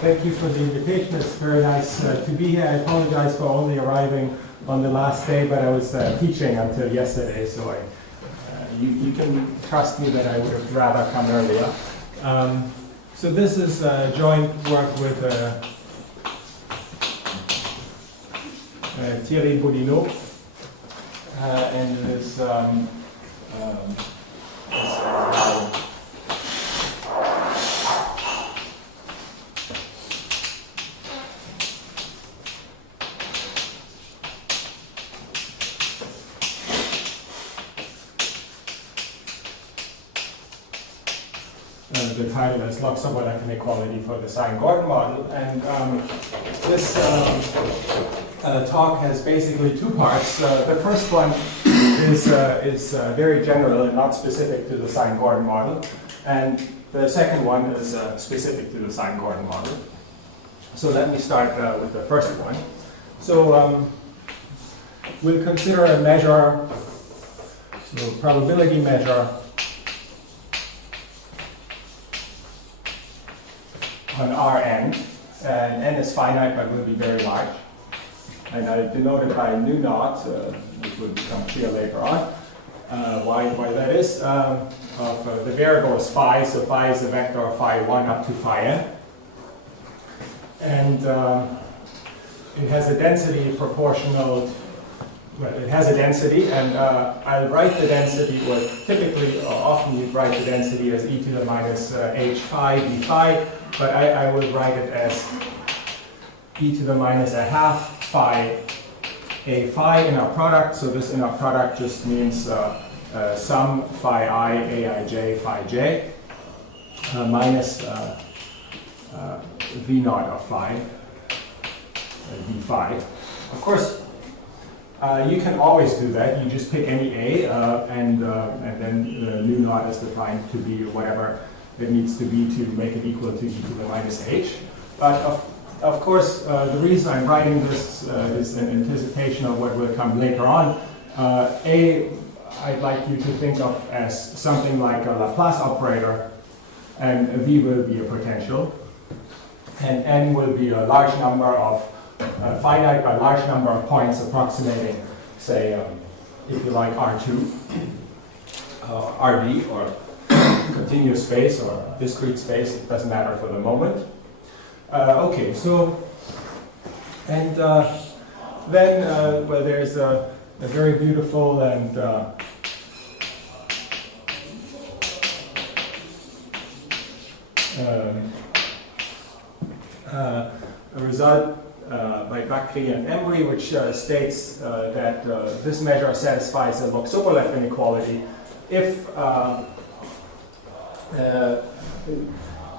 Thank you for the invitation. It's very nice to be here. I apologize for only arriving on the last day, but I was teaching until yesterday, so you can trust me that I would have rather come earlier. So this is joint work with Thierry Boudinot, and this the title is Log-Sobolev Inequality for the Sine-Gordon model, and this talk has basically two parts. The first one is very general and not specific to the Sine-Gordon model, and the second one is specific to the Sine-Gordon model. So let me start with the first one. So we'll consider a measure, so probability measure on Rn, and n is finite but will be very large. And I denote it by nu naught, which will become clear later on. Why that is? The variable is phi, so phi is a vector of phi 1 up to phi n. And it has a density proportional, well, it has a density, and I'll write the density, or typically, or often you write the density as e to the minus h phi d phi, but I would write it as e to the minus a half phi a phi in our product. So this in our product just means sum phi I, aij, phi j, minus v naught of phi, d phi. Of course, you can always do that. You just pick any a, and then nu naught is defined to be whatever it needs to be to make it equal to e to the minus h. But of course, the reason I'm writing this is in anticipation of what will come later on. A, I'd like you to think of as something like a Laplace operator, and V will be a potential, and N will be a large number of finite but large number of points approximating, say, if you like, R2, RD, or continuous space or discrete space, it doesn't matter for the moment. Okay, so, and then, well, there's a very beautiful and a result by Bakry and Emery, which states that this measure satisfies the Log-Sobolev inequality if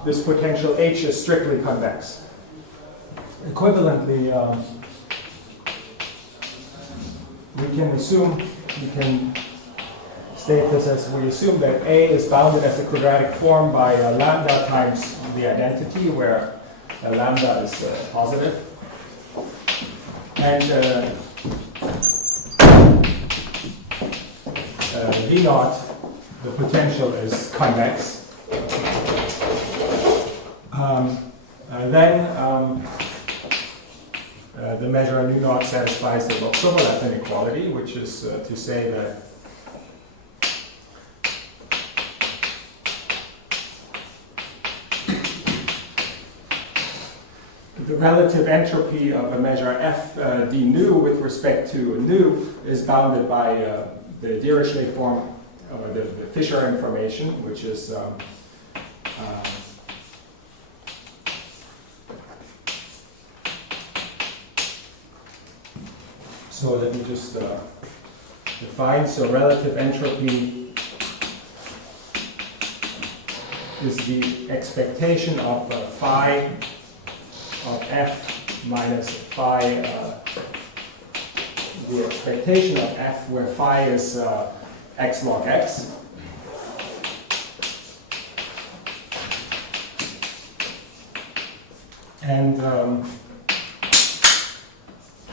this potential H is strictly convex. Equivalently, we can state this as we assume that A is bounded as a quadratic form by lambda times the identity, where lambda is positive. And V naught, the potential, is convex. Then the measure nu naught satisfies the Log-Sobolev inequality, which is to say that the relative entropy of a measure f d nu with respect to nu is bounded by the Dirichlet form, or the Fisher information, which is so let me just define. So relative entropy is the expectation of phi of f minus phi, the expectation of f where phi is x log x.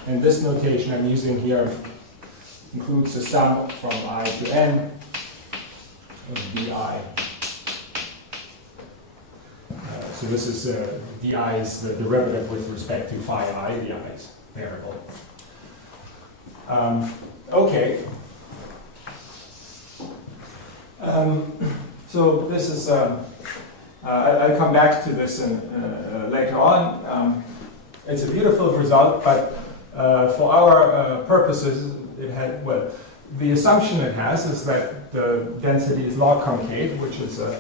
And this notation I'm using here includes the sum from I to n of bi. So this is di is the derivative with respect to phi I, the i's variable. Okay. So this is, I'll come back to this later on. It's a beautiful result, but for our purposes, it had, well, the assumption it has is that the density is log-concave, which is a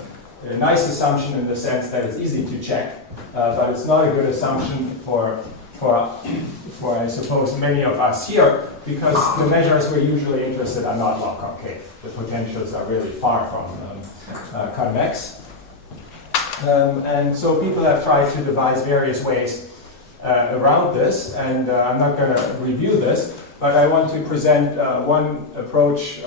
nice assumption in the sense that it's easy to check, but it's not a good assumption for I suppose many of us here, because the measures we're usually interested are not log-concave. The potentials are really far from convex. And so people have tried to devise various ways around this, and I'm not going to review this, but I want to present one approach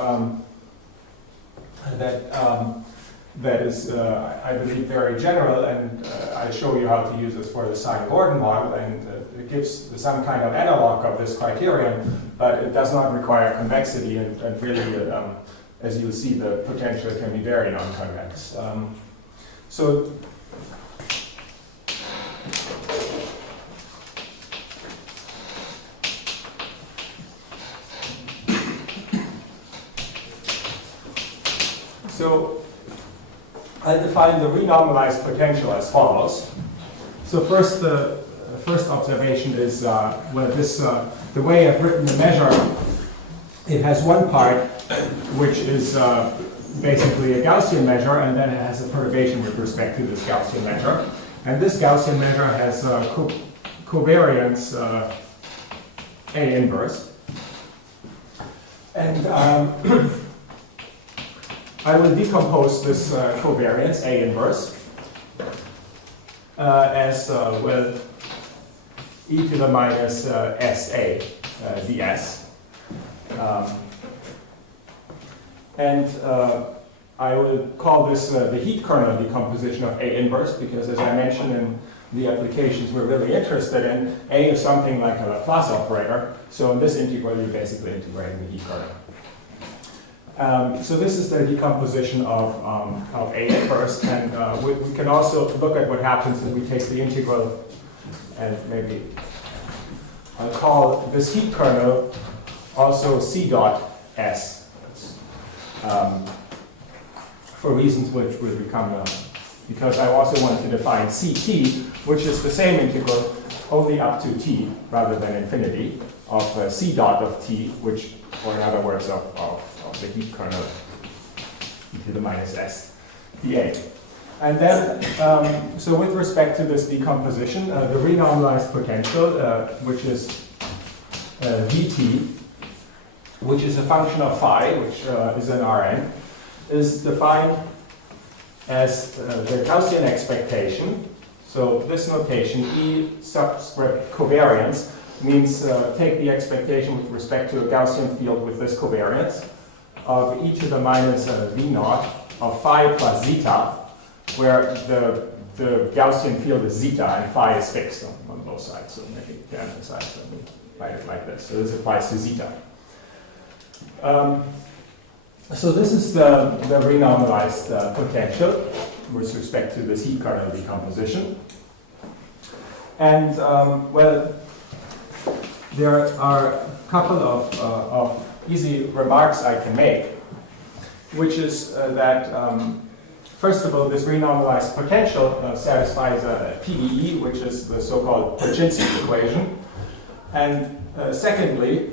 that is, I believe, very general, and I show you how to use this for the Sine-Gordon model, and it gives some kind of analog of this criterion, but it does not require convexity, and really, as you'll see, the potential can be very non-convex. So I'll define the renormalized potential as follows. So first, the first observation is, well, this the way I've written the measure, it has one part which is basically a Gaussian measure, and then it has a perturbation with respect to this Gaussian measure. And this Gaussian measure has covariance A inverse. And I will decompose this covariance, A inverse, as, well, e to the minus SA ds. And I will call this the heat kernel decomposition of A inverse, because as I mentioned in the applications we're really interested in, A is something like a Laplace operator. So in this integral, you're basically integrating the heat kernel. So this is the decomposition of A inverse, and we can also look at what happens if we take the integral, and maybe I'll call this heat kernel also C dot S, for reasons which will become known. Because I also want to define CT, which is the same integral only up to t rather than infinity of C dot of t, which, or in other words, of the heat kernel e to the minus S dA. And then, so with respect to this decomposition, the renormalized potential, which is Vt, which is a function of phi, which is an Rn, is defined as the Gaussian expectation. So this notation, E subscript covariance, means take the expectation with respect to a Gaussian field with this covariance of e to the minus v naught of phi plus zeta, where the Gaussian field is zeta and phi is fixed on both sides. So maybe to emphasize, let me write it like this. So this applies to zeta. So this is the renormalized potential with respect to this heat kernel decomposition. And well, there are a couple of easy remarks I can make, which is that first of all, this renormalized potential satisfies a PDE, which is the so-called Polchinski equation. And secondly,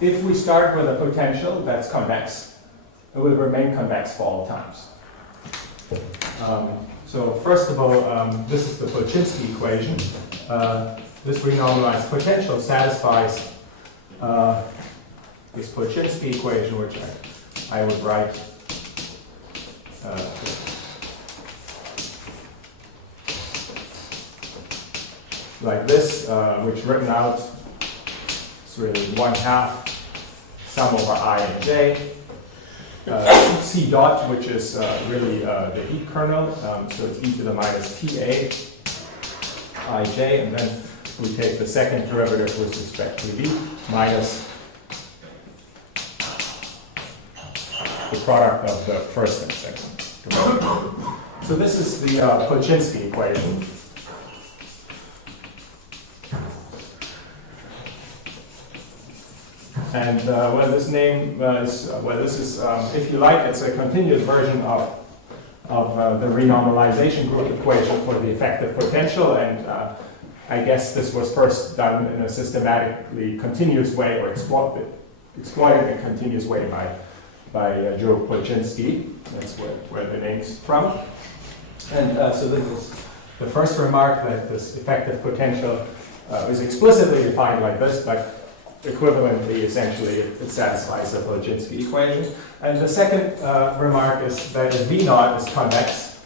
if we start with a potential that's convex, it will remain convex for all times. So first of all, this is the Polchinski equation. This renormalized potential satisfies this Polchinski equation, which I would write like this, which written out is really 1/2 sum over I and j. C dot, which is really the heat kernel, so it's e to the minus TA ij, and then we take the second derivative with respect to v minus the product of the first and second. So this is the Polchinski equation. And well, this name is, well, this is, if you like, it's a continuous version of the renormalization group equation for the effective potential. And I guess this was first done in a systematically continuous way, or exploited in a continuous way by Joe Polchinski. That's where the name's from. And so this is the first remark, that this effective potential is explicitly defined like this, but equivalently, essentially, it satisfies the Polchinski equation. And the second remark is that if V naught is convex,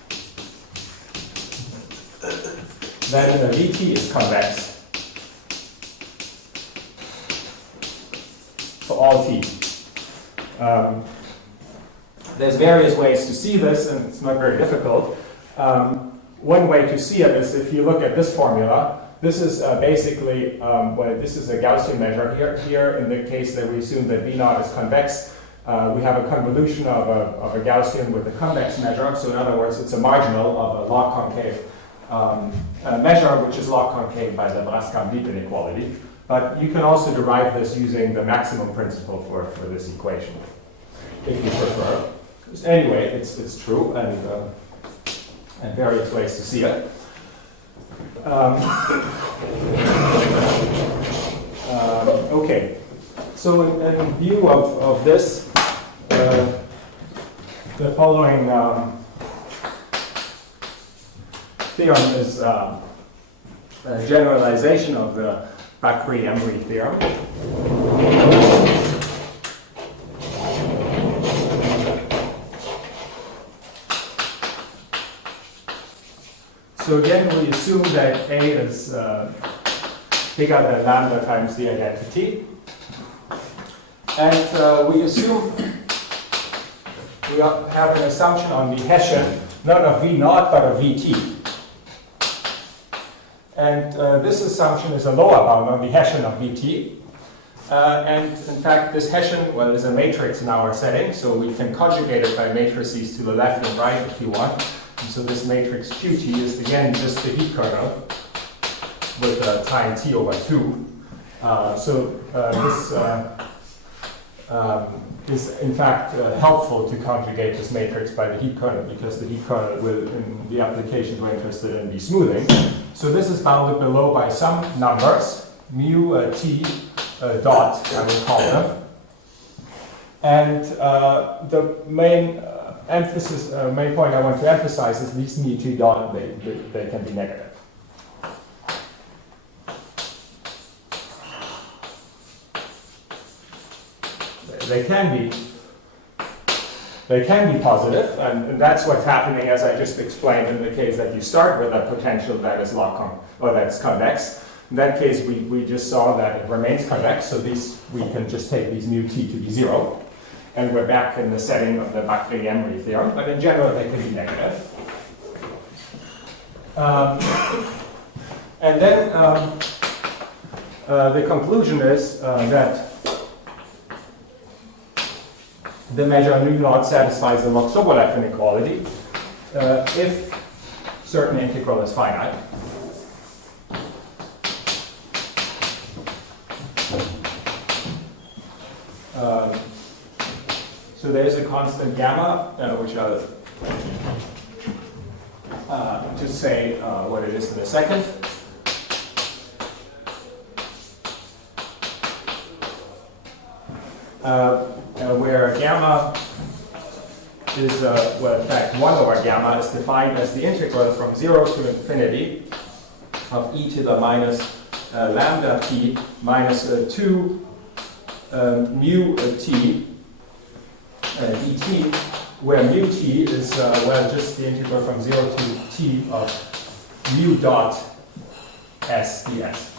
then Vt is convex for all t. There's various ways to see this, and it's not very difficult. One way to see it is if you look at this formula. This is basically, well, this is a Gaussian measure. Here, in the case that we assume that V naught is convex, we have a convolution of a Gaussian with a convex measure. So in other words, it's a marginal of a log-concave measure, which is log-concave by the Braskamp-Wheat inequality. But you can also derive this using the maximum principle for this equation, if you prefer. Anyway, it's true, and various ways to see it. Okay, so in view of this, the following theorem is a generalization of the Bakry-Emery theorem. So again, we assume that A is bigger than lambda times the identity. And we assume, we have an assumption on the Hessian, not of V naught, but of Vt. And this assumption is a lower bound on the Hessian of Vt. And in fact, this Hessian, well, is a matrix in our setting, so we can conjugate it by matrices to the left and right if you want. And so this matrix Qt is again just the heat kernel with time t over 2. This is in fact helpful to conjugate this matrix by the heat kernel, because the heat kernel will, in the applications we're interested in, be smoothing. So this is bounded below by some numbers, mu t dot, I will call them. And the main main point I want to emphasize is these mu t dot, they can be negative. They can be positive, and that's what's happening, as I just explained, in the case that you start with a potential that is that's convex. In that case, we just saw that it remains convex, so we can just take these mu t to be 0. And we're back in the setting of the Bakry-Emery theorem, but in general they can be negative. And then the conclusion is that the measure nu naught satisfies the Log-Sobolev inequality if certain integral is finite. So there's a constant gamma, which I'll just say what it is in a second. Where gamma is, well, in fact, 1 over gamma is defined as the integral from 0 to infinity of e to the minus lambda t minus 2 mu t dt, where mu t is, well, just the integral from 0 to t of mu dot s ds.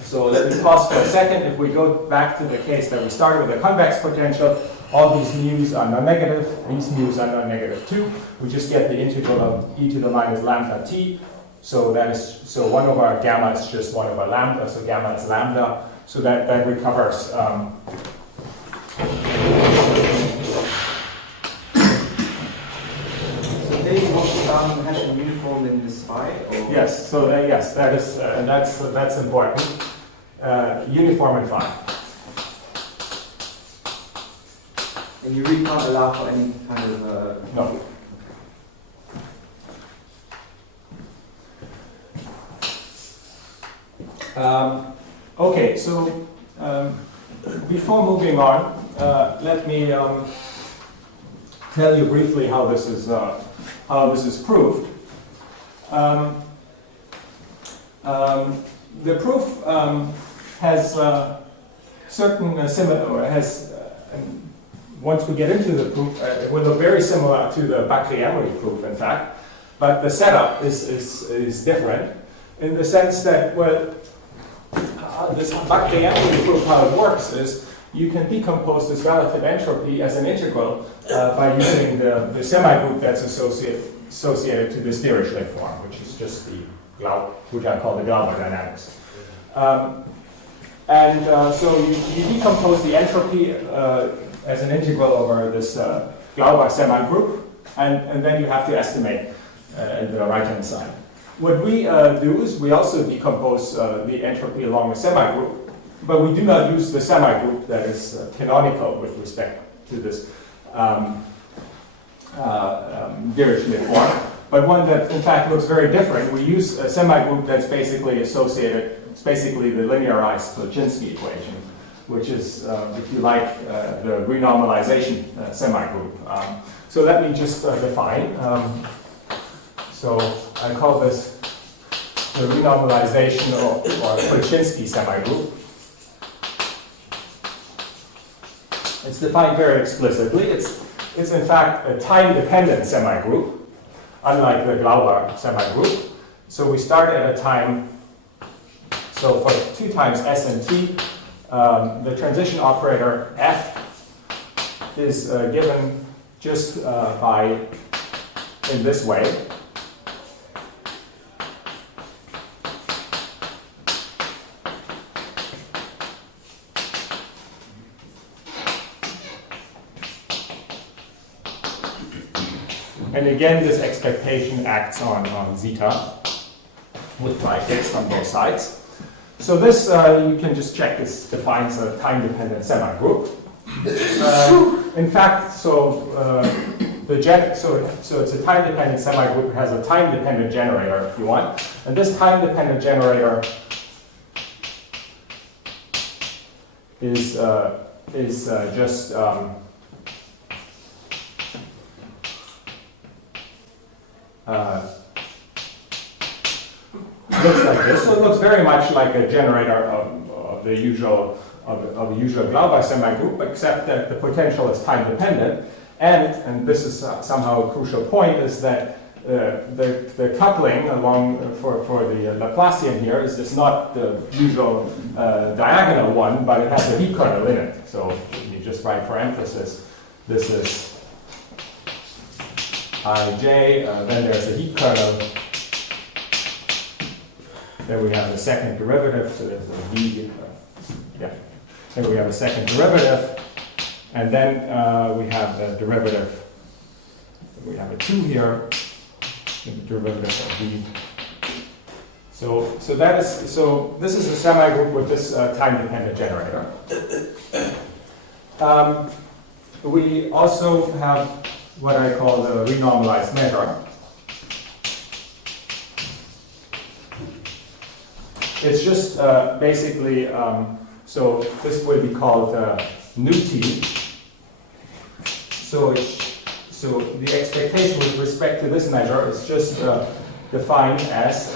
So let me pause for a second. If we go back to the case that we started with the convex potential, all these mu's are non-negative, these mu's are non-negative too. We just get the integral of e to the minus lambda t. So that is, so 1 over gamma is just 1 over lambda, so gamma is lambda. So that recovers Hessian uniform in this phi? Or? Yes. So yes, that is that's important. Uniform in phi. And you really can't allow for any kind of no. Okay, so before moving on, let me tell you briefly how this is proved. The proof has certain once we get into the proof, it will look very similar to the Bakry-Emery proof, in fact, but the setup is different in the sense that, well, this Bakry-Emery proof, how it works is you can decompose this relative entropy as an integral by using the semi-group that's associated to this Dirichlet form, which is just which I call the Glauber dynamics. So you decompose the entropy as an integral over this Glauber semi-group, and then you have to estimate the right-hand side. What we do is we also decompose the entropy along the semi-group, but we do not use the semi-group that is canonical with respect to this Dirichlet form, but one that in fact looks very different. We use a semi-group that's basically associated, it's basically the linearized Polchinski equation, which is, if you like, the renormalization semi-group. So let me just define. So I call this the renormalization or Polchinski semi-group. It's defined very explicitly. It's in fact a time-dependent semi-group, unlike the Glauber semi-group. So we start at a time, so for 2 times S and T, the transition operator F is given just in this way. And again, this expectation acts on zeta with phi fixed on both sides. So this, you can just check, this defines a time-dependent semi-group. In fact, so it's a time-dependent semi-group. It has a time-dependent generator, if you want. And this time-dependent generator is just looks like this. So it looks very much like a generator of the usual Glauber semi-group, except that the potential is time-dependent. And this is somehow a crucial point, is that the coupling along for the Laplacian here is not the usual diagonal one, but it has a heat kernel in it. So you just write for emphasis, this is Ij, then there's a heat kernel. Then we have the second derivative, so there's a v, Then we have a second derivative, and then we have the derivative, we have a 2 here, the derivative of v. So this is a semi-group with this time-dependent generator. We also have what I call the renormalized measure. It's just basically, so this will be called nu t. So the expectation with respect to this measure is just defined as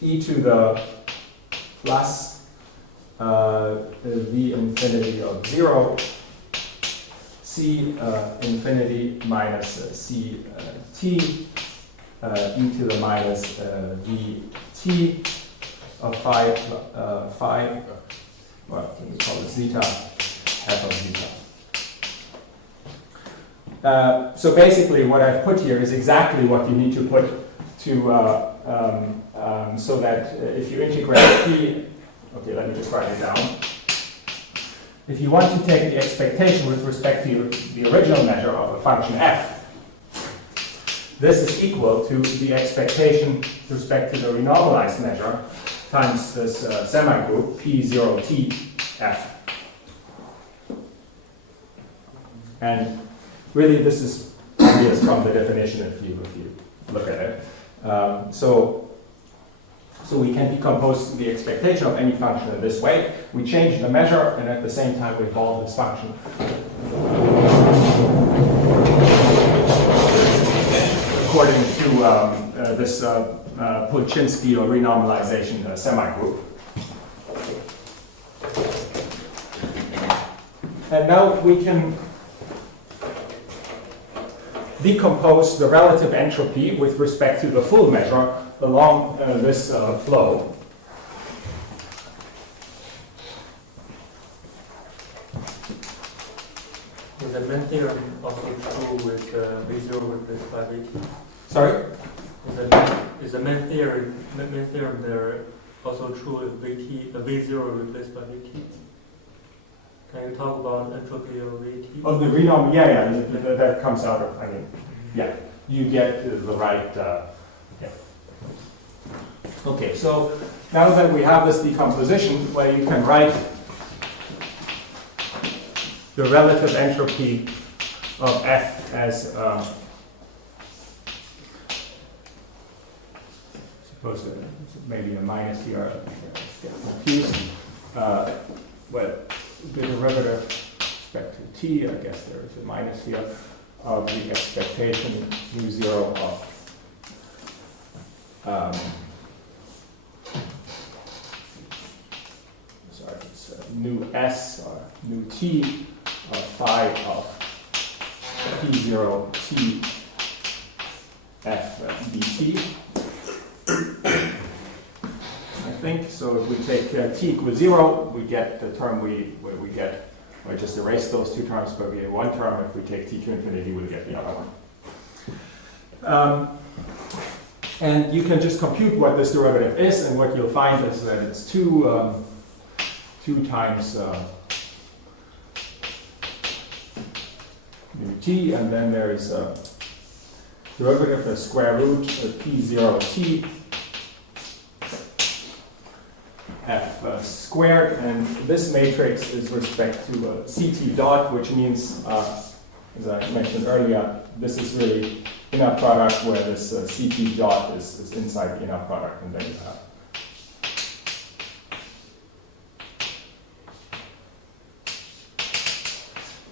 e to the plus v infinity of 0, c infinity minus c t, e to the minus v t of phi, well, we call it zeta, half of zeta. So basically what I've put here is exactly what you need to put to, so that if you integrate p, okay, let me just write it down. If you want to take the expectation with respect to the original measure of a function f, this is equal to the expectation with respect to the renormalized measure times this semigroup P0T F. And really this is obvious from the definition if you look at it. So we can decompose the expectation of any function in this way. We change the measure, and at the same time we evolve this function according to this Polchinski or renormalization semigroup. And now we can decompose the relative entropy with respect to the full measure along this flow. Is the main theorem also true with V0 replaced by Vt? Sorry? Is the main theorem there also true with V0 replaced by Vt? Can you talk about entropy of Vt? Of the renorm, yeah, that comes out of, I mean, yeah, you get the right, yeah. Okay, so now that we have this decomposition, where you can write the relative entropy of F as, suppose maybe a minus here, get confused. Well, the derivative with respect to t, I guess there is a minus here, of the expectation mu0 of, sorry, it's nu s or nu t of phi of p0 t f dt. I think so. If we take t equals 0, we get the term we get. I just erase those two terms, but we have one term. If we take t to infinity, we'll get the other one. And you can just compute what this derivative is, and what you'll find is that it's 2 times mu t, and then there is a derivative, the square root of p0t f squared, and this matrix is respect to ct dot, which means, as I mentioned earlier, this is really inner product where this ct dot is inside the inner product, and then you have.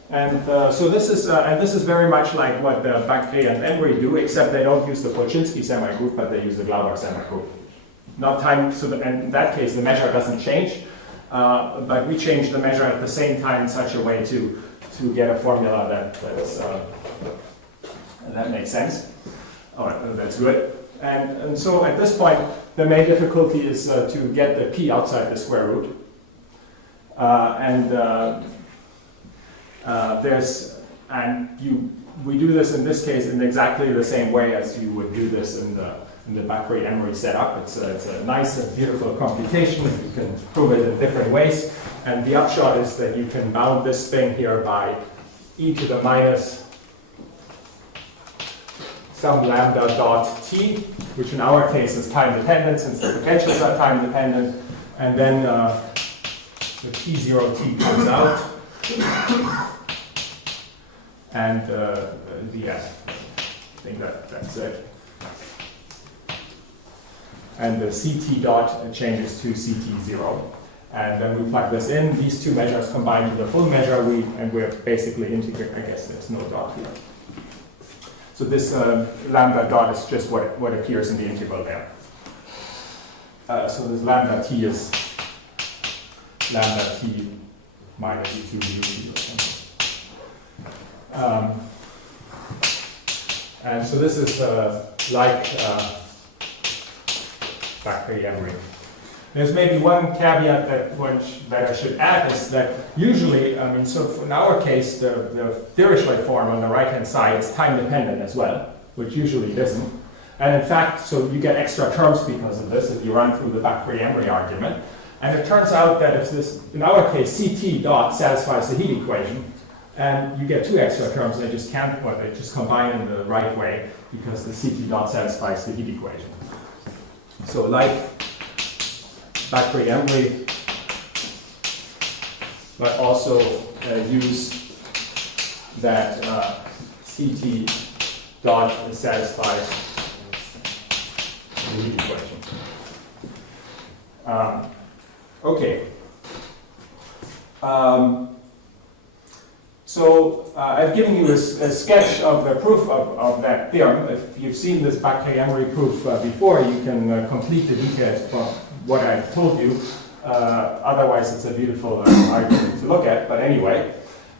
And so this is very much like what the Bakry and Emery do, except they don't use the Polchinski semigroup, but they use the Glauber semigroup. Not time, so and in that case the measure doesn't change, but we change the measure at the same time in such a way to get a formula that makes sense. All right, that's good. And so at this point, the main difficulty is to get the p outside the square root. We do this in this case in exactly the same way as you would do this in the Bakry-Emery setup. It's a nice and beautiful computation. You can prove it in different ways. And the upshot is that you can bound this thing here by e to the minus some lambda dot t, which in our case is time dependent since the potentials are time dependent. And then the P0t comes out. And the F. I think that's it. And the CT dot changes to CT0. And then we plug this in. These two measures combine to the full measure, and we're basically integrating. I guess there's no dot here. So this lambda dot is just what appears in the integral there. So this lambda t is lambda t minus e2 ut or something. And so this is like Bakry-Emery. There's maybe one caveat that I should add is that usually, I mean, so in our case, the Dirichlet form on the right-hand side is time dependent as well, which usually it isn't. And in fact, so you get extra terms because of this if you run through the Bakry-Emery argument. And it turns out that if this, in our case, CT dot satisfies the heat equation, And you get two extra terms, they just can't, well, they just combine in the right way because the CT dot satisfies the heat equation. So like Bakry Emery, but also use that CT dot satisfies the heat equation. Okay. So I've given you a sketch of the proof of that theorem. If you've seen this Bakry-Emery proof before, you can complete the details from what I've told you. Otherwise, it's a beautiful argument to look at. But anyway,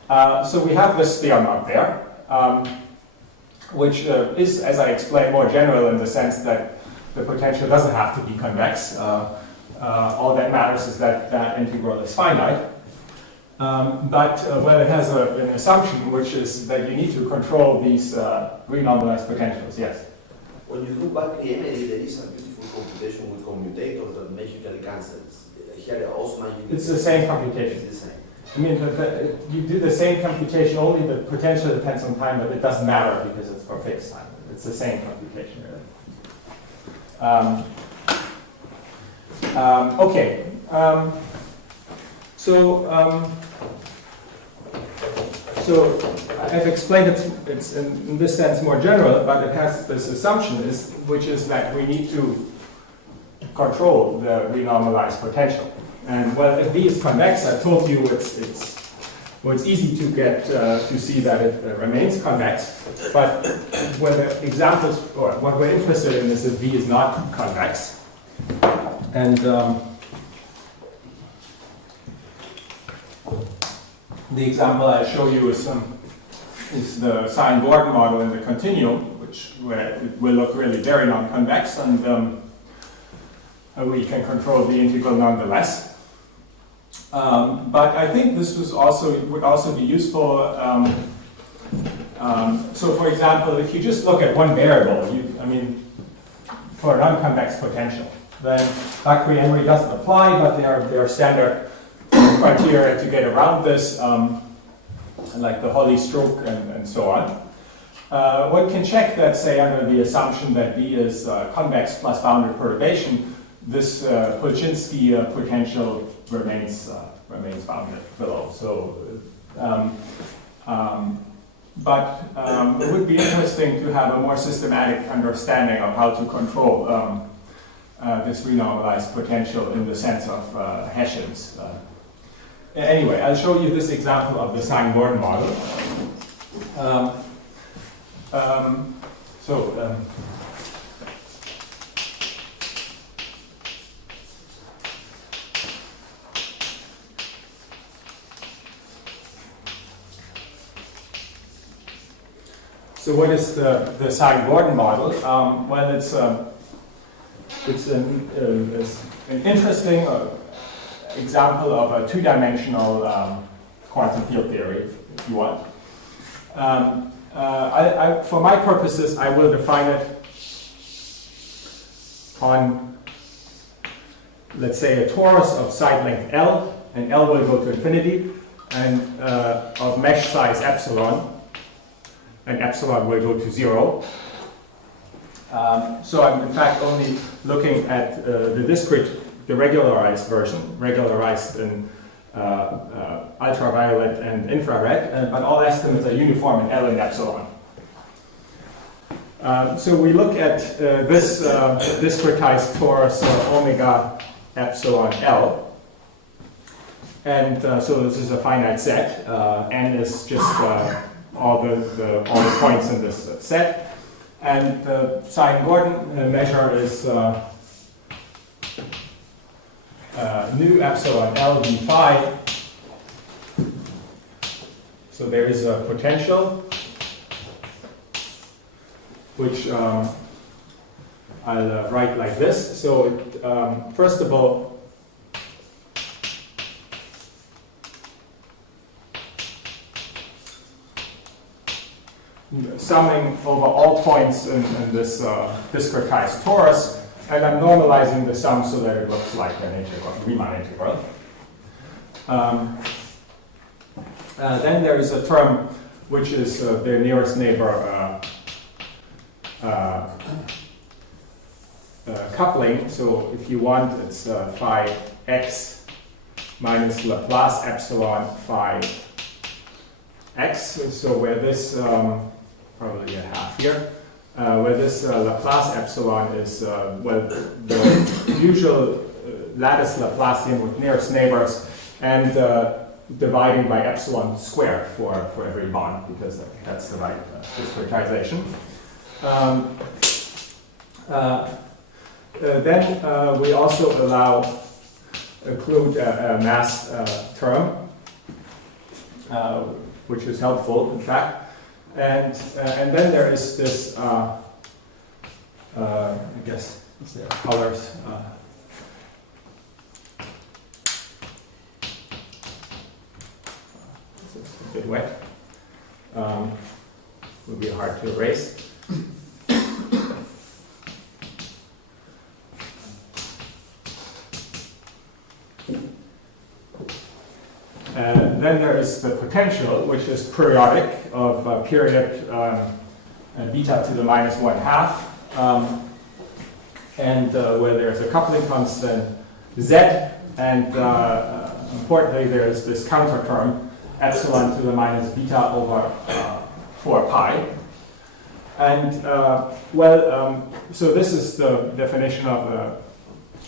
so we have this theorem up there, which is, as I explained, more general in the sense that the potential doesn't have to be convex. All that matters is that that integral is finite. Well, it has an assumption, which is that you need to control these renormalized potentials. Yes? When you do Bakry-Emery, there is a beautiful computation with commutators that magically cancels. Here, also it's the same computation. It's the same. I mean, you do the same computation, only the potential depends on time, but it doesn't matter because it's for fixed time. It's the same computation, really. Okay. So I've explained it's in this sense more general, but it has this assumption, which is that we need to control the renormalized potential. And well, if V is convex, I told you it's easy to get to see that it remains convex. But when the examples, or what we're interested in, is if V is not convex. And the example I show you is the Sine-Gordon model in the continuum, where it will look really very non-convex, and we can control the integral nonetheless. But I think this would also be useful. So, for example, if you just look at one variable, for a non-convex potential, then Bakry-Emery doesn't apply, but there are standard criteria to get around this, like the Holly stroke and so on. One can check that, say, under the assumption that V is convex plus bounded perturbation, this Polchinski potential remains bounded below. So, it would be interesting to have a more systematic understanding of how to control this renormalized potential in the sense of Hessians. Anyway, I'll show you this example of the Sine-Gordon model. So what is the Sine-Gordon model? Well, it's an interesting example of a two-dimensional quantum field theory, if you want. For my purposes, I will define it on, let's say, a torus of side length L, and L will go to infinity, and of mesh size epsilon, and epsilon will go to 0. So I'm in fact only looking at the regularized version, regularized in ultraviolet and infrared, but all estimates are uniform in L and epsilon. So we look at this discretized torus omega epsilon L, and so this is a finite set. N is just all the points in this set, and the Sine-Gordon measure is nu epsilon L d phi. So there is a potential which I'll write like this. So first of all, summing over all points in this discretized torus, and I'm normalizing the sum so that it looks like an integral, Riemann integral. Then there is a term which is the nearest neighbor coupling. So if you want, it's phi x minus Laplace epsilon phi x. So where this, probably a half here, where this Laplace epsilon is, well, the usual lattice Laplacian with nearest neighbors, and dividing by epsilon squared for every bond, because that's the right discretization. Then we also include a mass term, which is helpful, in fact. And then there is this, I guess, is there colors? It's a bit wet. Would be hard to erase. Then there is the potential, which is periodic of period beta to the minus 1/2, and where there's a coupling constant z, and importantly there's this counter term epsilon to the minus beta over 4 pi. And so this is the definition of the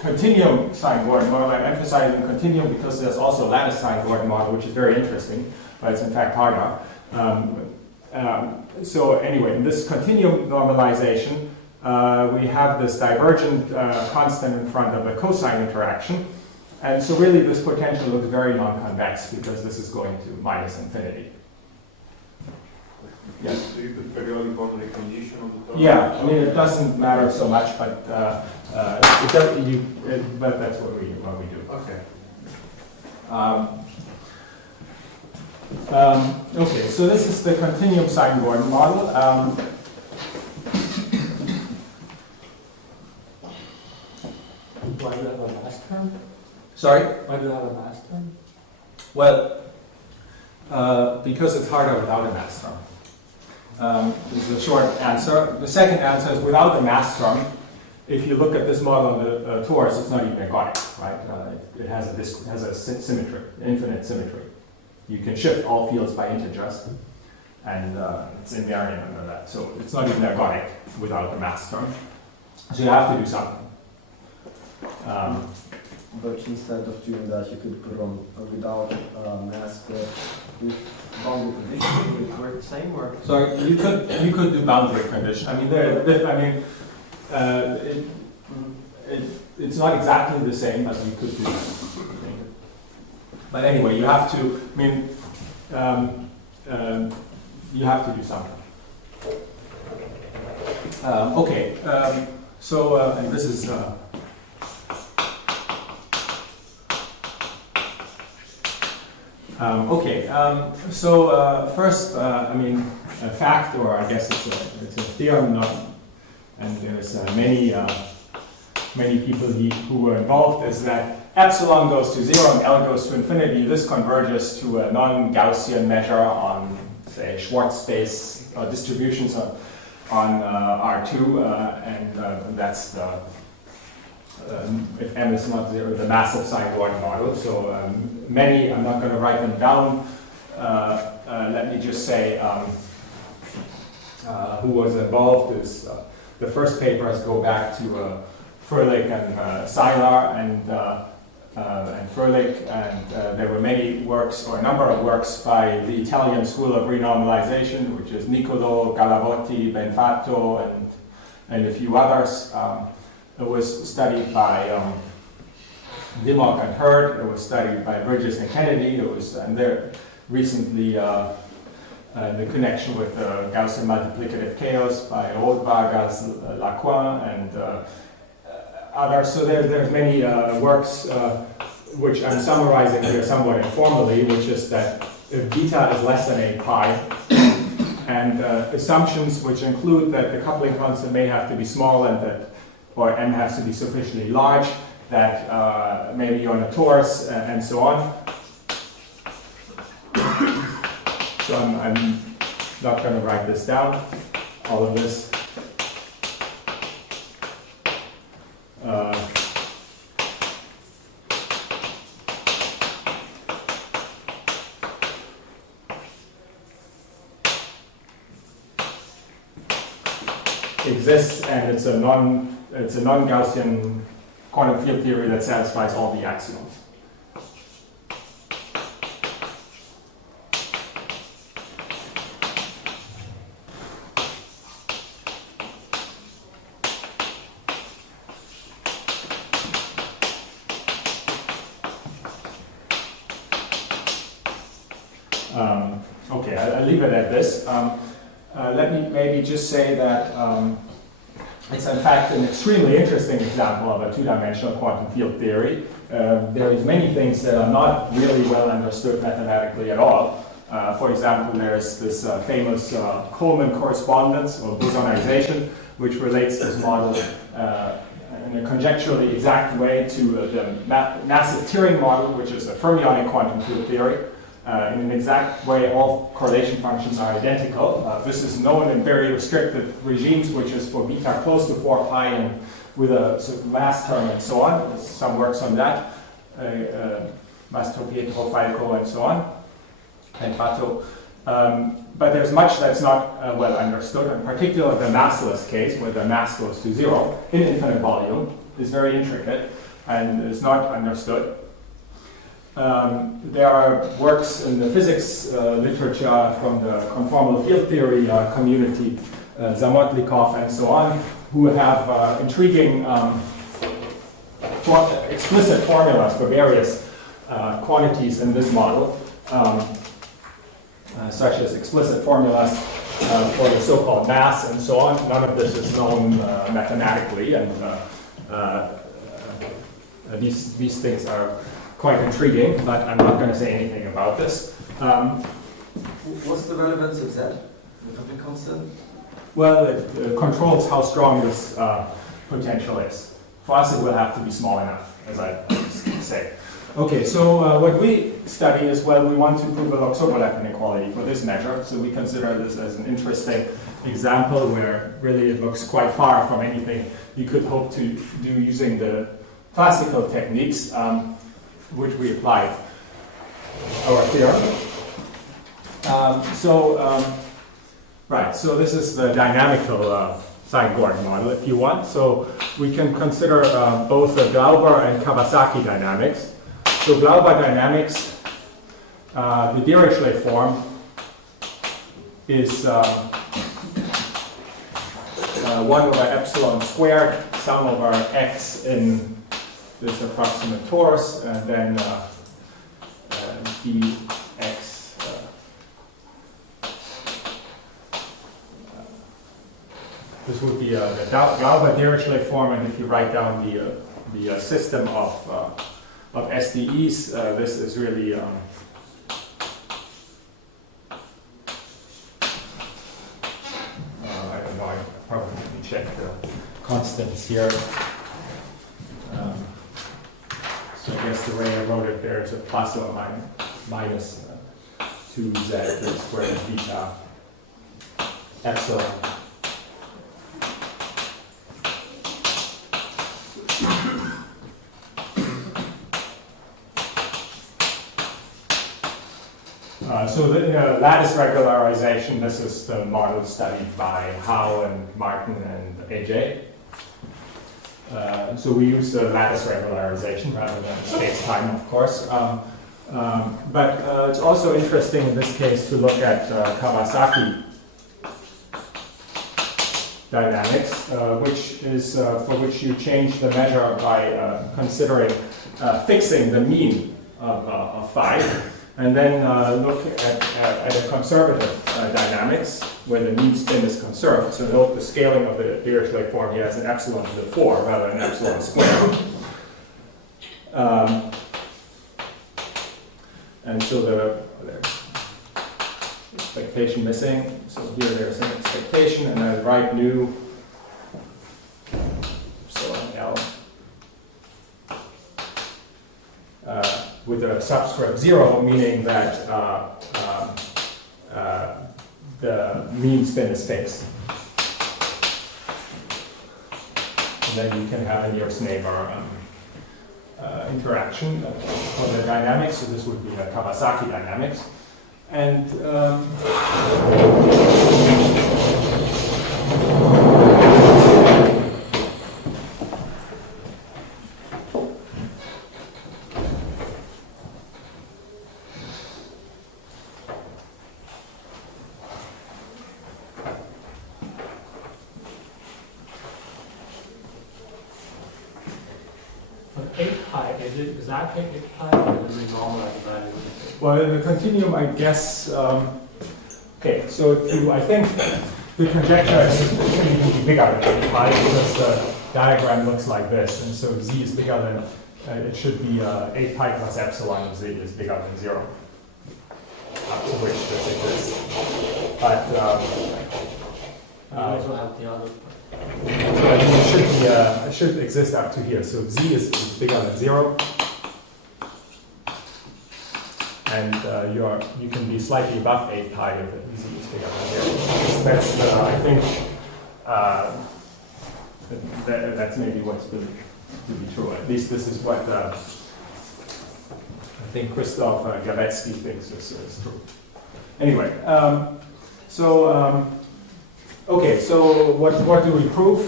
continuum Sine-Gordon model. I'm emphasizing continuum because there's also a lattice Sine-Gordon model, which is very interesting, but it's in fact harder. So anyway, in this continuum normalization, we have this divergent constant in front of a cosine interaction. And so really this potential looks very non-convex because this is going to minus infinity. Yes? Do you put periodic boundary condition on the term? Yeah, I mean, it doesn't matter so much, but but that's what we do. Okay. Okay, so this is the continuum Sine-Gordon model. Why do you have a mass term? Sorry? Why do you have a mass term? Well, because it's harder without a mass term. This is the short answer. The second answer is without the mass term. If you look at this model on the torus, it's not even ergodic, right? It has a symmetry, infinite symmetry. You can shift all fields by integers, and it's invariant under that. So it's not even ergodic without the mass term. So you have to do something. But instead of doing that, you could put on without mass, but with boundary condition, would it work the same? Or so you could do boundary condition. I mean, it's not exactly the same, but you could do something. But anyway, you have to. I mean, you have to do something. Okay. And this is. First, I mean, a fact, or I guess it's a theorem, and there's many people who were involved, is that epsilon goes to 0 and L goes to infinity. This converges to a non-Gaussian measure on, say, Schwartz space distributions on R2, and that's the if M is not 0, the massive Sine-Gordon model. So many, I'm not going to write them down. Let me just say who was involved. Is the first papers go back to Fröhlich and Seiler and Fröhlich, and there were many works, or a number of works, by the Italian school of renormalization, which is Niccolò, Galavotti, Benfatto, and a few others. It was studied by Dimmock and Hurd. It was studied by Bridges and Kennedy. And there recently the connection with Gaussian multiplicative chaos by Rothbargers, Lacroix, and others. So there's many works which I'm summarizing here somewhat informally, which is that if beta is less than 8 pi, and assumptions which include that the coupling constant may have to be small and that, or m has to be sufficiently large, that maybe you're on a torus and so on. So I'm not going to write this down, all of this. Exists, and it's a non-Gaussian quantum field theory that satisfies all the axioms. Okay, I'll leave it at this. Let me maybe just say that it's in fact an extremely interesting example of a two-dimensional quantum field theory. There is many things that are not really well understood mathematically at all. For example, there's this famous Coleman correspondence or bosonization, which relates this model in a conjecturally exact way to the massive Turing model, which is a fermionic quantum field theory. In an exact way, all correlation functions are identical. This is known in very restricted regimes, which is for beta close to 4 pi and with a sort of mass term and so on. There's some works on that. Mastro, Pietro, Falco, and so on, and Fato. But there's much that's not well understood. In particular, the massless case, where the mass goes to 0 in infinite volume, is very intricate and is not understood. There are works in the physics literature from the conformal field theory community, Zamotlikov and so on, who have intriguing explicit formulas for various quantities in this model, such as explicit formulas for the so-called mass and so on. None of this is known mathematically, and these things are quite intriguing, but I'm not going to say anything about this. What's the relevance of Z? The topic constant? Well, it controls how strong this potential is. For us, it will have to be small enough, as I say. Okay, so what we study is, well, we want to prove a Log-Sobolev inequality for this measure, so we consider this as an interesting example where really it looks quite far from anything you could hope to do using the classical techniques, which we applied our theorem. Right, so this is the dynamical Sine-Gordon model, if you want. So we can consider both the Glauber and Kawasaki dynamics. So Glauber dynamics, the Dirichlet form is 1 over epsilon squared, sum over x in this approximate torus, and then dx. This would be the Glauber-Dirichlet form, and if you write down the system of SPDEs, this is really I don't know. I probably need to check the constants here. So I guess the way I wrote it there is a plus or minus 2z squared beta epsilon. So the lattice regularization, this is the model studied by Howe and Martin and AJ. So we use the lattice regularization rather than space-time, of course. But it's also interesting in this case to look at Kawasaki dynamics, which is for which you change the measure by considering fixing the mean of phi, and then look at a conservative dynamics where the mean spin is conserved. So note the scaling of the Dirichlet form here as an epsilon to the 4 rather than epsilon squared. And so there's expectation missing. So here there's an expectation, and I write new epsilon L with a subscript 0, meaning that the mean spin is fixed. And then you can have a nearest neighbor interaction for the dynamics. So this would be the Kawasaki dynamics. And is it exactly 8 pi or is it renormalized value? well, in the continuum, I guess. Okay, so if you, I think the conjecture is it need to be bigger than 8 pi because the diagram looks like this, and so z is bigger than it should be 8 pi plus epsilon z is bigger than 0. Up to which this exists, but You also have the other part. so I think it should be it should exist up to here. So z is bigger than 0. And you can be slightly above 8 pi if z is bigger than 0. That's I think that's maybe what's been to be true. At least this is what I think Christoph Galetsky thinks is true. Anyway, okay. So what do we prove?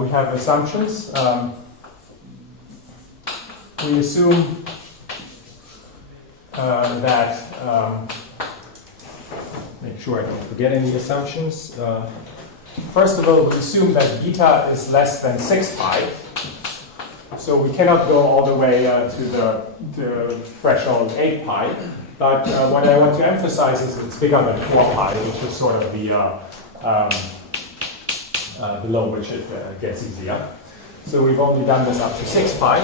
We have assumptions. We assume that, make sure I don't forget any assumptions. First of all, we assume that beta is less than 6 pi. So we cannot go all the way to the threshold 8 pi. But what I want to emphasize is it's bigger than 4 pi, which is sort of the below which it gets easier. So we've only done this up to 6 pi.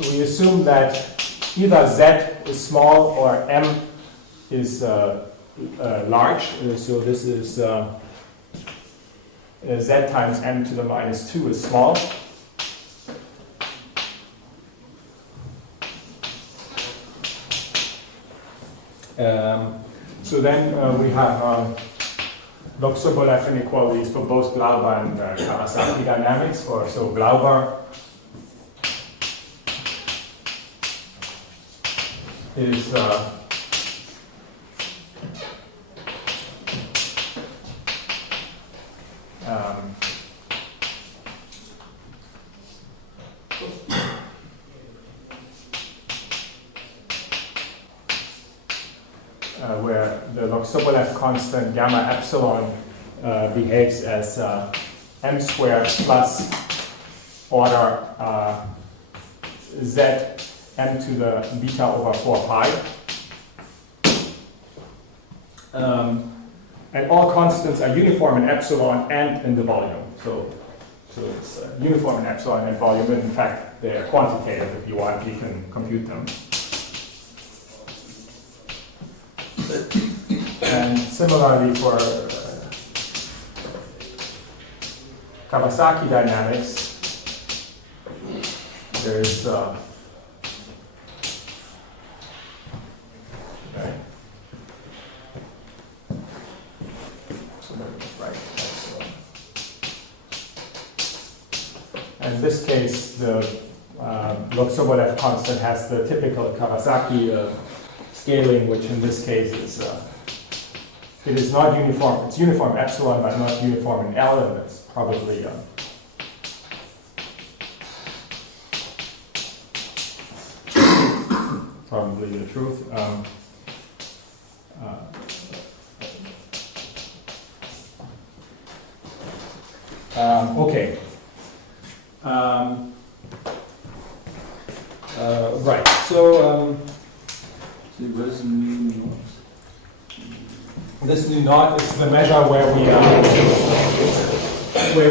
We assume that either z is small or m is large. So this is z times m to the minus 2 is small. So then we have Log-Sobolev inequalities for both Glauber and Kawasaki dynamics. So Glauber is where the Log-Sobolev constant gamma epsilon behaves as m squared plus order z m to the beta over 4 pi. And all constants are uniform in epsilon and in the volume. So it's uniform in epsilon and volume. And in fact, they're quantitative. If you want, you can compute them. And similarly for Kawasaki dynamics, there's okay. So right. And in this case, the Log-Sobolev constant has the typical Kawasaki scaling, which in this case is it is not uniform. It's uniform epsilon, but not uniform in L, and that's probably probably the truth. Okay. Right. So. So what is the new naught? This new naught is the measure where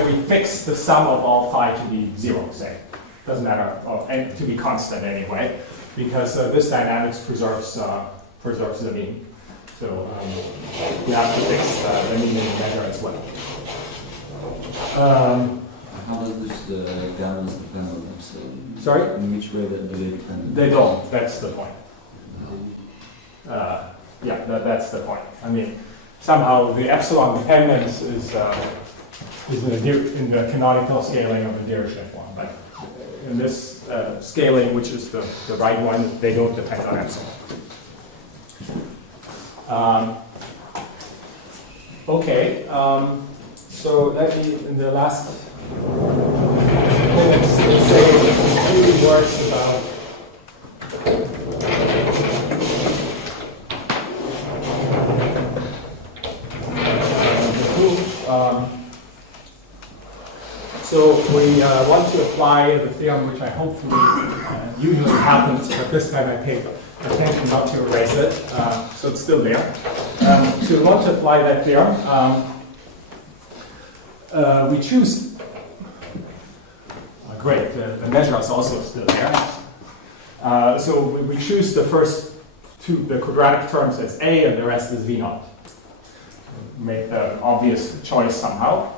we fix the sum of all phi to be 0, say. Doesn't matter, and to be constant anyway, because this dynamics preserves the mean. So we have to fix the mean in the measure as well. How does this gammas depend on epsilon? Sorry? In which way do they depend? They don't. That's the point. Yeah, that's the point. I mean, somehow the epsilon dependence is in the canonical scaling of the Dirichlet form, but in this scaling, which is the right one, they don't depend on epsilon. Okay, so let me, in the last minutes, say a few words about the proof. So we want to apply the theorem, which I hopefully usually happens, but this time I paid attention not to erase it, so it's still there. So we want to apply that theorem. We choose, great, the measure is also still there. So we choose the first two, the quadratic terms as A, and the rest is V0. Make the obvious choice somehow.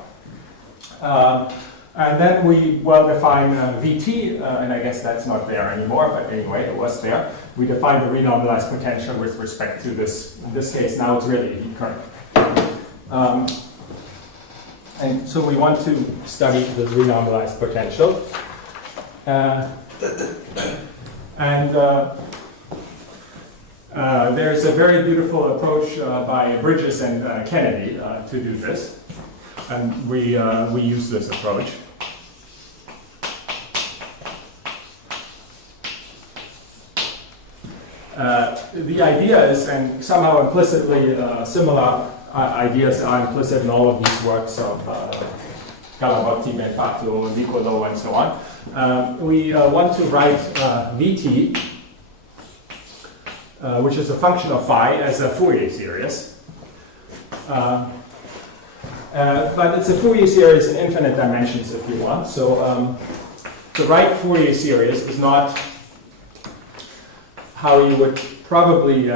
And then we define Vt, and I guess that's not there anymore, but anyway, it was there. We define the renormalized potential with respect to this. In this case, now it's really a heat current. And so we want to study the renormalized potential. There's a very beautiful approach by Bridges and Kennedy to do this. And we use this approach. The idea is, and somehow implicitly similar ideas are implicit in all of these works of Galabotti, Benfato, Nicolo, and so on. We want to write Vt, which is a function of phi, as a Fourier series. But it's a Fourier series in infinite dimensions, if you want. So the right Fourier series is not how you would probably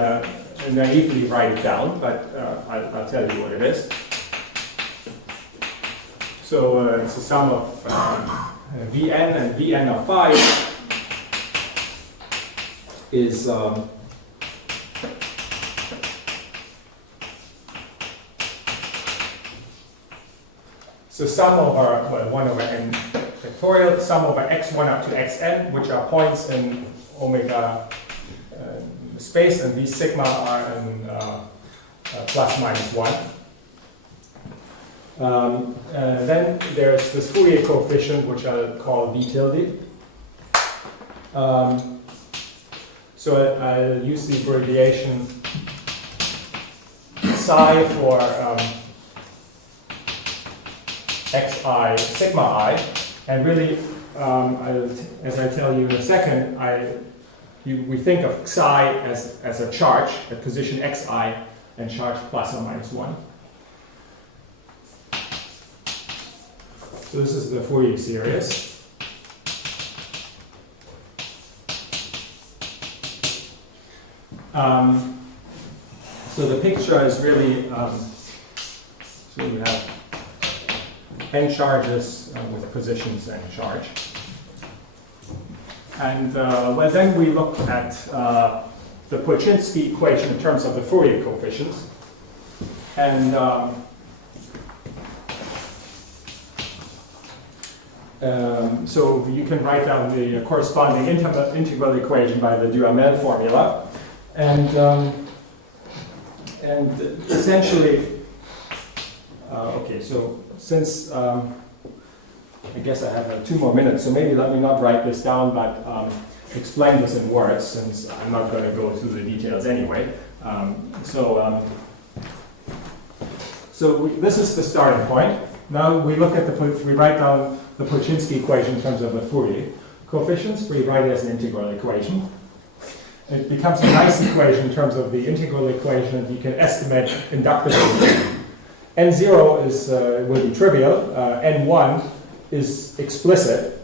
naively write it down, but I'll tell you what it is. So it's a sum of Vn, and Vn of phi is so sum over 1 over n factorial, sum over x1 up to xn, which are points in omega space, and these sigma are in plus minus 1. Then there's this Fourier coefficient, which I'll call V tilde. So I'll use the abbreviation psi for xi sigma I, and really, as I tell you in a second, we think of psi as a charge at position xi and charge plus or minus 1. So this is the Fourier series. So the picture is really, so we have n charges with positions and charge. And then we look at the Polchinski equation in terms of the Fourier coefficients. And so you can write down the corresponding integral equation by the Duhamel formula. And essentially, okay, so since I guess I have 2 more minutes, so maybe let me not write this down, but explain this in words, since I'm not going to go through the details anyway. So this is the starting point. Now we look at we write down the Polchinski equation in terms of the Fourier coefficients. We write it as an integral equation. It becomes a nice equation in terms of the integral equation, and you can estimate inductively. N0 will be trivial. N1 is explicit.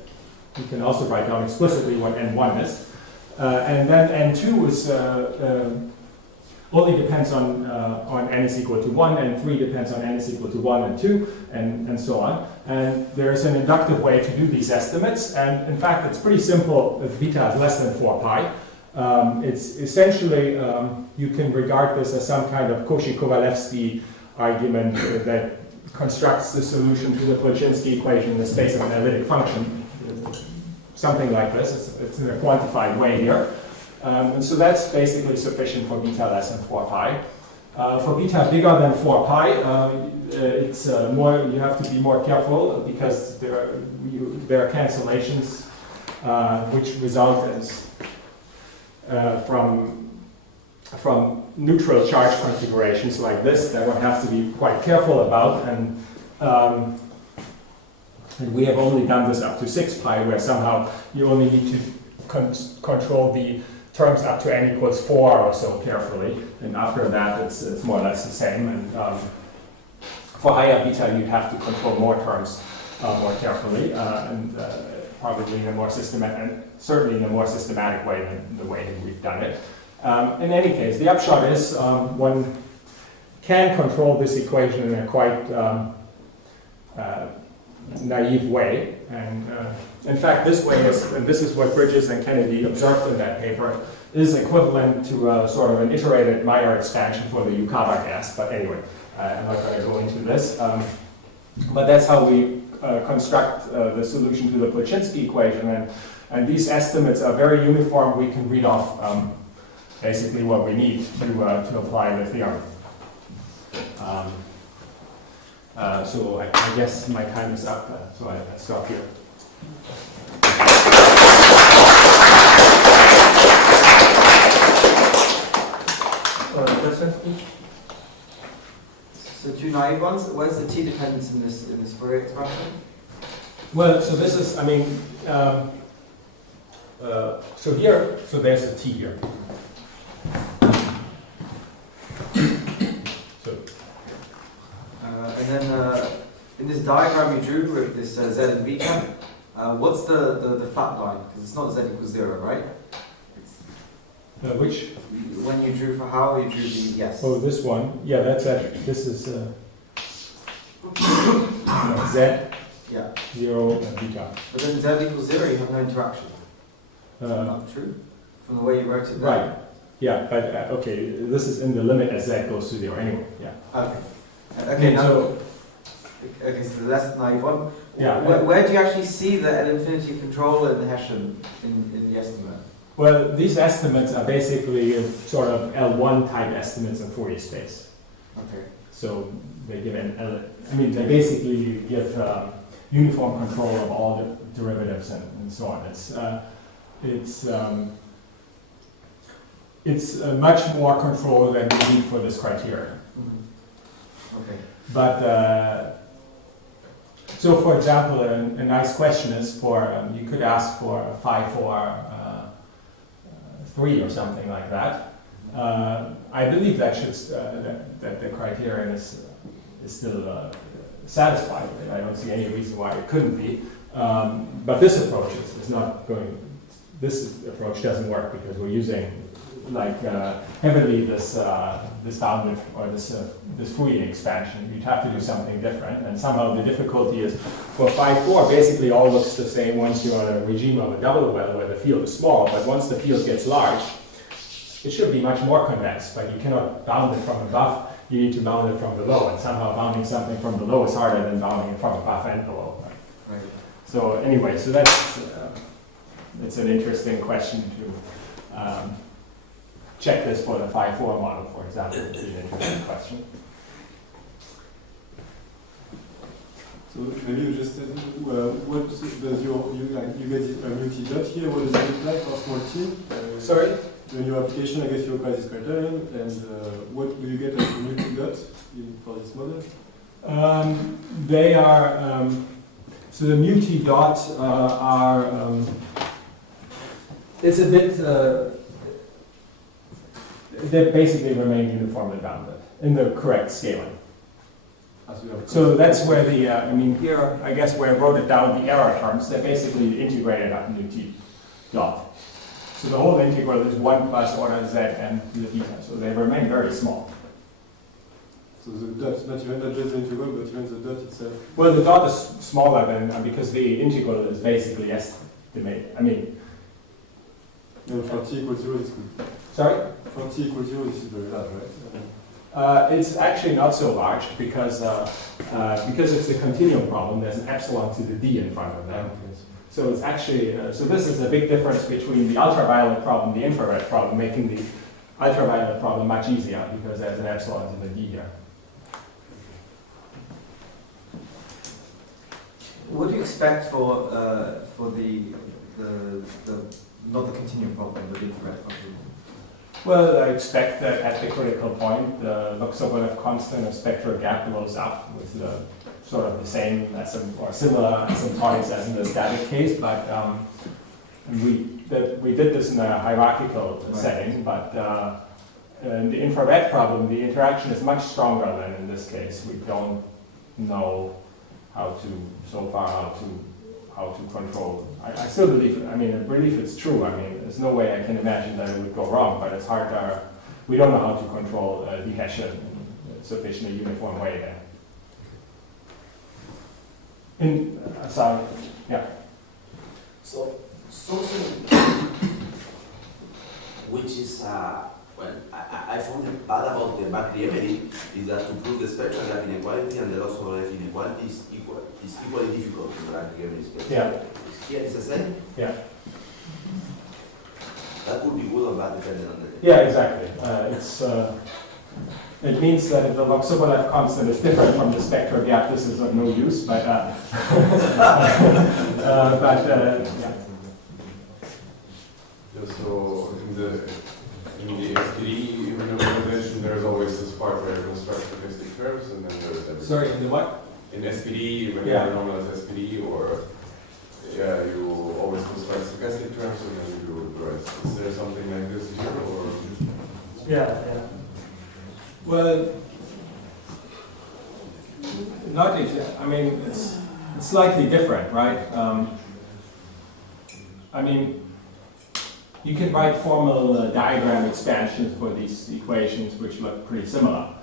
You can also write down explicitly what N1 is. And then N2 is only depends on n is equal to 1, and 3 depends on n is equal to 1 and 2, and so on. And there's an inductive way to do these estimates, and in fact it's pretty simple if beta is less than 4 pi. It's essentially, you can regard this as some kind of Cauchy-Kovalevsky argument that constructs the solution to the Polchinski equation in the space of an analytic function. Something like this. It's in a quantified way here. And so that's basically sufficient for beta less than 4 pi. For beta bigger than 4 pi, it's more. You have to be more careful because there are cancellations which result from neutral charge configurations like this that one has to be quite careful about. And we have only done this up to 6 pi, where somehow you only need to control the terms up to n equals 4 or so carefully, and after that it's more or less the same. And for higher beta you'd have to control more terms more carefully, and probably in a more systematic, and certainly in a more systematic way than the way that we've done it. In any case, the upshot is one can control this equation in a quite naive way, and in fact this way is, and this is what Bridges and Kennedy observed in that paper, is equivalent to sort of an iterated Meyer expansion for the Yukawa gas. But anyway, I'm not going to go into this. But that's how we construct the solution to the Polchinski equation, and these estimates are very uniform. We can read off basically what we need to apply the theorem. So I guess my time is up, so I stop here. Questions, please? So 2 naive ones. Where's the t dependence in this Fourier expansion? Well, so this is, I mean, so here, so there's a t here. So, and then in this diagram you drew with this z and beta, what's the flat line? Because it's not z equals 0, right? which? When you drew for how, you drew the yes. Oh, this one. Yeah, that's actually, this is z, Yeah. 0, and beta. But then z equals 0, you have no interaction. Is that not true? From the way you wrote it down? Right. Yeah, but okay, this is in the limit as z goes to 0 anyway. Yeah. Okay. Okay, now, so, okay, so the less naive one. Yeah. Where do you actually see the L infinity control in the Hessian in the estimate? well, these estimates are basically sort of L1 type estimates in Fourier space. Okay. So they give an L, I mean, they basically give uniform control of all the derivatives and so on. It's much more control than we need for this criterion. Mm-hmm. Okay. But so, for example, a nice question is for you could ask for 5, 4, 3 or something like that. I believe that should that the criterion is still satisfied. I don't see any reason why it couldn't be. But this approach is not going. This approach doesn't work because we're using like heavily this bounded or this Fourier expansion. You'd have to do something different, and somehow the difficulty is for 5-4 basically all looks the same once you're on a regime of a double well where the field is small, but once the field gets large, it should be much more convex, but you cannot bound it from above. You need to bound it from below, and somehow bounding something from below is harder than bounding it from above and below. Right. So anyway, so that's it's an interesting question to check this for the 5-4 model, for example. Would be an interesting question. So maybe you just said, what does you get a multi dot here? What does it look like for small t? Sorry? In your application, I guess you apply this criterion, and what do you get as a multi dot for this model? They are so the mu-t dots are. It's a bit. They basically remain uniformly bounded in the correct scaling. So that's where the, I mean, here, I guess where I wrote it down, the error terms, they're basically integrated up mu-t dot. So the whole integral is 1 plus order z and the beta. So they remain very small. So the dot, not just the integral, but even the dot itself. Well, the dot is smaller than, because the integral is basically estimate. I mean, No, for t equals 0, it's good. sorry? For t equals 0, this is very large, right? It's actually not so large because it's a continuum problem. There's an epsilon to the d in front of them. So it's actually so this is a big difference between the ultraviolet problem, the infrared problem, making the ultraviolet problem much easier because there's an epsilon to the d here. What do you expect for the not the continuum problem, but the infrared problem? Well, I expect that at the critical point, the Log-Sobolev constant of spectral gap blows up with the sort of the same or similar asymptotics as in the static case, but we did this in a hierarchical setting, but in the infrared problem, the interaction is much stronger than in this case. We don't know how to control. I still believe, I believe it's true. There's no way I can imagine that it would go wrong, but it's hard we don't know how to control the Hessian in a sufficiently uniform way there. Yeah. So something which is well, I found it bad about the Bakry Emery is that to prove the spectral gap inequality and the Log-Sobolev inequality is equally difficult in the Bakry Emery space. Yeah. Here is the same. Yeah. That would be good or bad depending on the. Yeah, exactly. It means that if the Log-Sobolev constant is different from the spectral gap, this is of no use. But yeah. So in the SPDE renormalization, there's always this part where you construct stochastic curves, and then there's everything. Sorry, in the what? In SPDE, when you renormalize SPDE, or you always construct stochastic terms, and then you do the rest. Is there something like this here, or? Yeah. Well, not exactly. It's slightly different, right? You can write formal diagram expansions for these equations, which look pretty similar.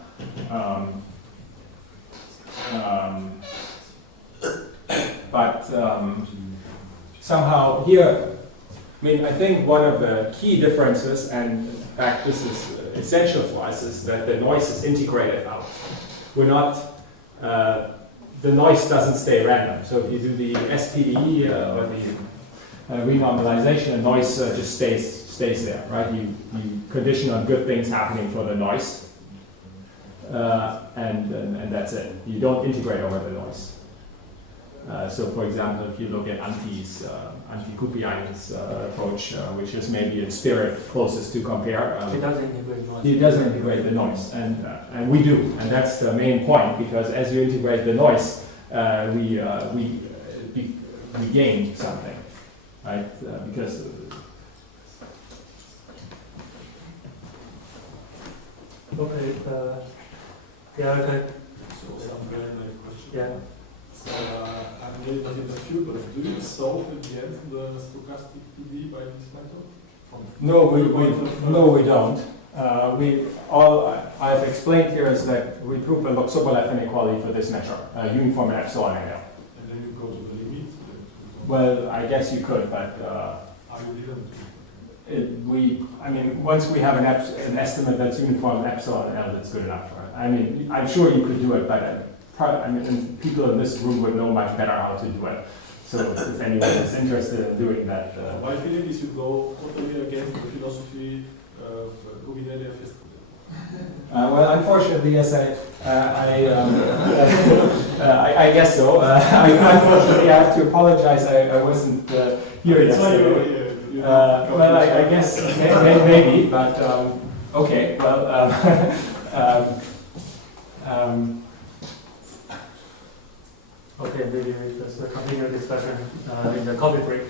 But somehow here, I think one of the key differences, and in fact this is essential for us, is that the noise is integrated out. We're not, the noise doesn't stay random. So if you do the SPDE or the renormalization, the noise just stays there, right? You condition on good things happening for the noise, and that's it. You don't integrate over the noise. So, for example, if you look at Anti-Kupian's approach, which is maybe in spirit closest to compare, It doesn't integrate noise. It doesn't integrate the noise, and we do, and that's the main point, because as you integrate the noise, we gain something, right? Because okay, yeah, okay. So some very nice question. Yeah. So I'm really not in the field, but do you solve at the end the stochastic PDE by this method? no, we don't. All I've explained here is that we prove a Log-Sobolev inequality for this measure, uniform at epsilon and L. And then you go to the limit. Well, I guess you could, but once we have an estimate that's uniform at epsilon and L, that's good enough for it. I'm sure you could do it, but and people in this room would know much better how to do it. So if anyone is interested in doing that. My feeling is you go totally against the philosophy of Govinelli. Well, unfortunately, yes, I guess so. Unfortunately, I have to apologize. I wasn't here yesterday. Well, I guess maybe, but okay. Well, Okay, maybe we just continue discussion in the coffee break.